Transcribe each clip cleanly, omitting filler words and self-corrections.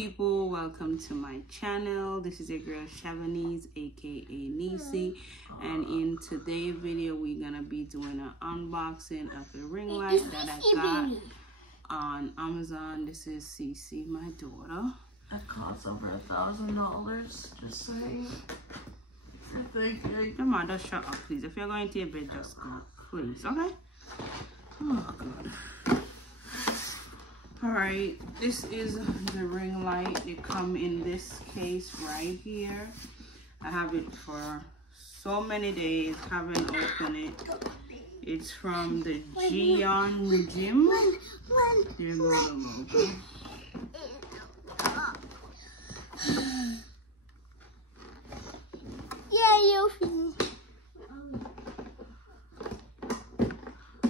people, welcome to my channel. This is your girl Chavanese, aka Niecey, and in today's video we're gonna be doing an unboxing of a ring light that I got on Amazon. This is Cece, my daughter. That costs over $1,000, just saying. Come on, just shut up, please. If you're going to your bed, just go, please, okay? Oh, God. Alright, this is the ring light. They come in this case right here. I have it for so many days, haven't opened it. It's from the JIANJIN. There goes the logo.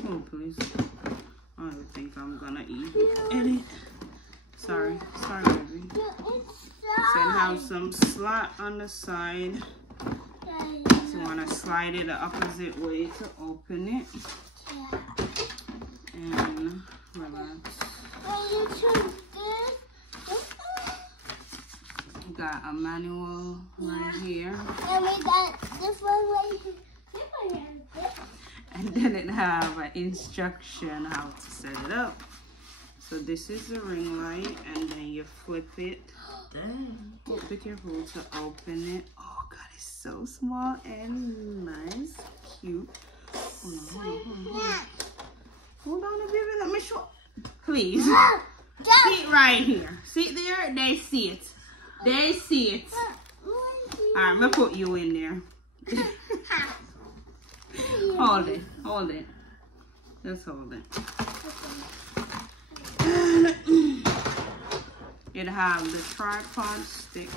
Oh, please. I don't think I'm gonna even edit. Sorry, baby. So it has some slot on the side. So you wanna slide it the opposite way to open it. And relax. Got a manual right here. And we got this one right here. And then it have an instruction how to set it up. So this is the ring light, and then you flip it. Dang. Oh, be careful to open it. Oh God, it's so small and nice, cute. Hold on, baby. Let me show. Please. See it right here. See it there? They see it. They see it. All right, I'm gonna put you in there. Hold it. Just hold it. It have the tripod stick.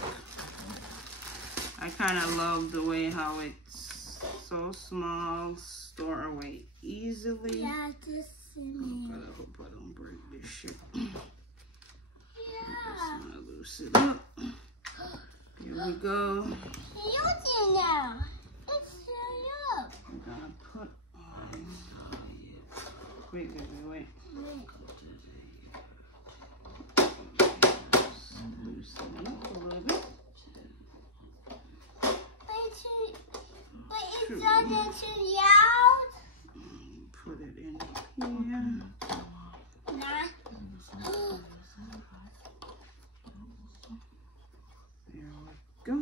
I kind of love the way how it's so small, store away easily. Yeah, just Oh God, I hope I don't break this shit. Just wanna loosen it up. Here we go. now. It's up. I'm gonna put on. Wait. Loosen it up a little bit. But it's not too loud. Put it in here. Nah. There we go.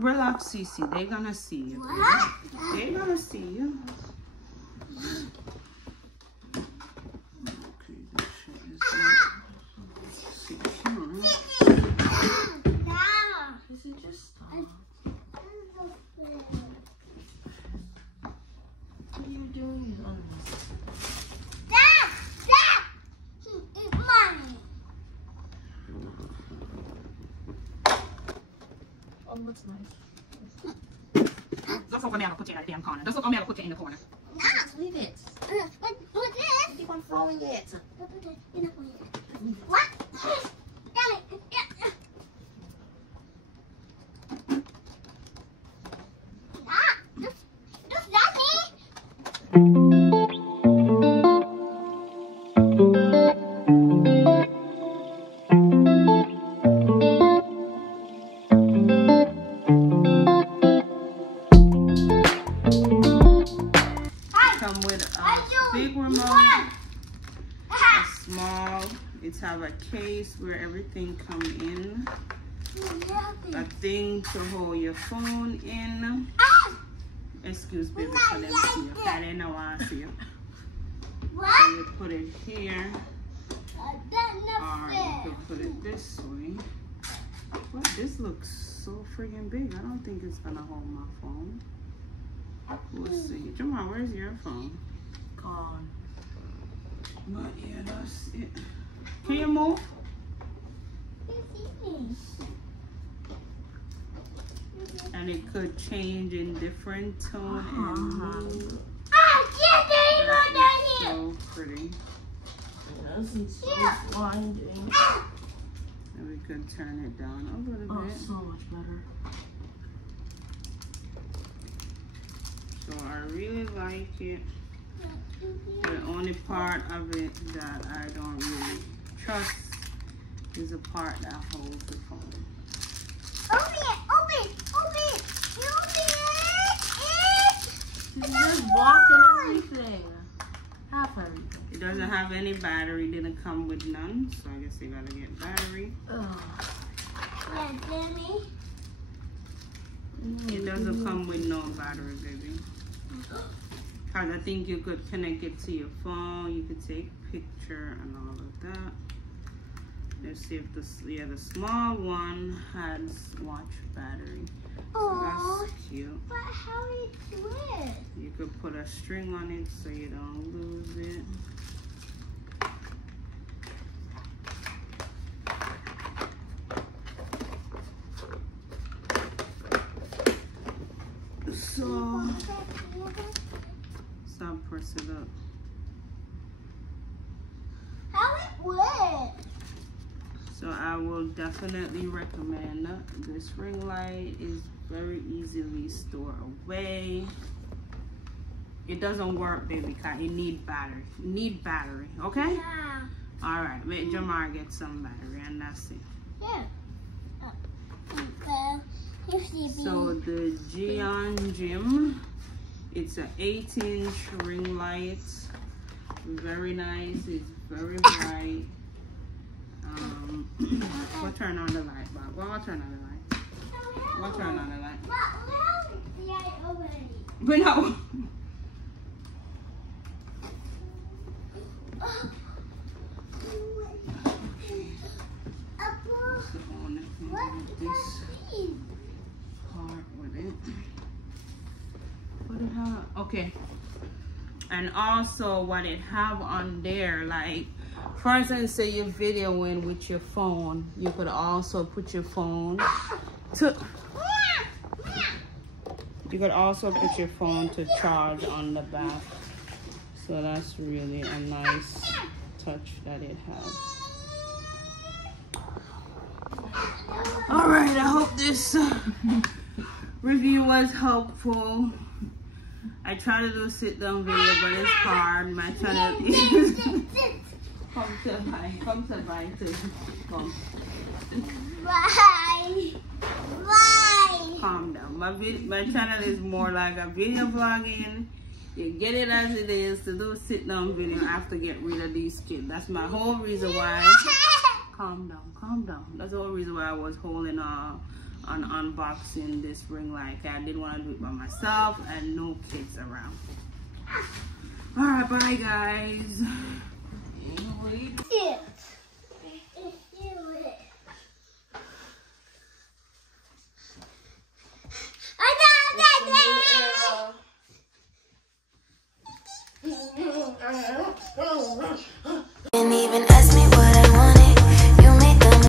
Relax, Cece. They're gonna see you. What? They're gonna see you. Okay, this shit is secure. Nah. Is it just stop? What are you doing? Dad! It's money. Oh, that's nice. Just look at me, I'll put you in the damn corner. Just look at me, I'll put you in the corner. Nah. Leave it. Put this. Keep on throwing it. Put it in the corner. What? Damn it. Nah. Does that mean? Come with a big remote, a small. It's have a case where everything come in. A thing to hold your phone in. Excuse baby for them see you. I didn't know I see you. So you put it here. Or you could put it this way. But this looks so freaking big. I don't think it's gonna hold my phone. We'll see. Jamal, where's your phone? Gone. But yeah, that's it. Can you move? And it could change in different tone and mood. So pretty. It doesn't so blinding. And we could turn it down a little bit. So much better. So I really like it. The only part of it that I don't really trust is the part that holds the phone. Open it! Open! Open! You open it! She's just blocking everything. Half everything. It doesn't have any battery. Didn't come with none, so I guess you gotta get battery. Yeah, Jimmy. It doesn't come with no battery, baby. Cause I think you could connect it to your phone. You could take a picture and all of that. Let's see if the small one has watch battery. So that's cute. But how do you do it? You could put a string on it so you don't lose it. So, stop press it up. How it works? So I will definitely recommend this ring light. Is very easily stored away. It doesn't work, baby cat. You need battery. You need battery, okay? Yeah. All right, let Jamar get some battery and that's it. Yeah. So the JIANJIN, it's an 8-inch ring light. Very nice. It's very bright. We'll turn on the light, Bob. Well, I'll turn on the light. We'll turn on the light. But no. This part with it. What it have? Okay. And also what it have on there, like for instance, say you're videoing with your phone, you could also put your phone to charge on the back. So that's really a nice touch that it has. All right, I hope this review was helpful. I try to do a sit down video, but it's hard. My channel is come to buy too. Come. Bye. Bye. Calm down. My channel is more like a video vlogging. You get it as it is. To do a sit down video, I have to get rid of these kids. That's my whole reason why. Calm down, calm down. That's the whole reason why I was holding on unboxing this ring light. I didn't want to do it by myself and no kids around. All right, bye guys. I got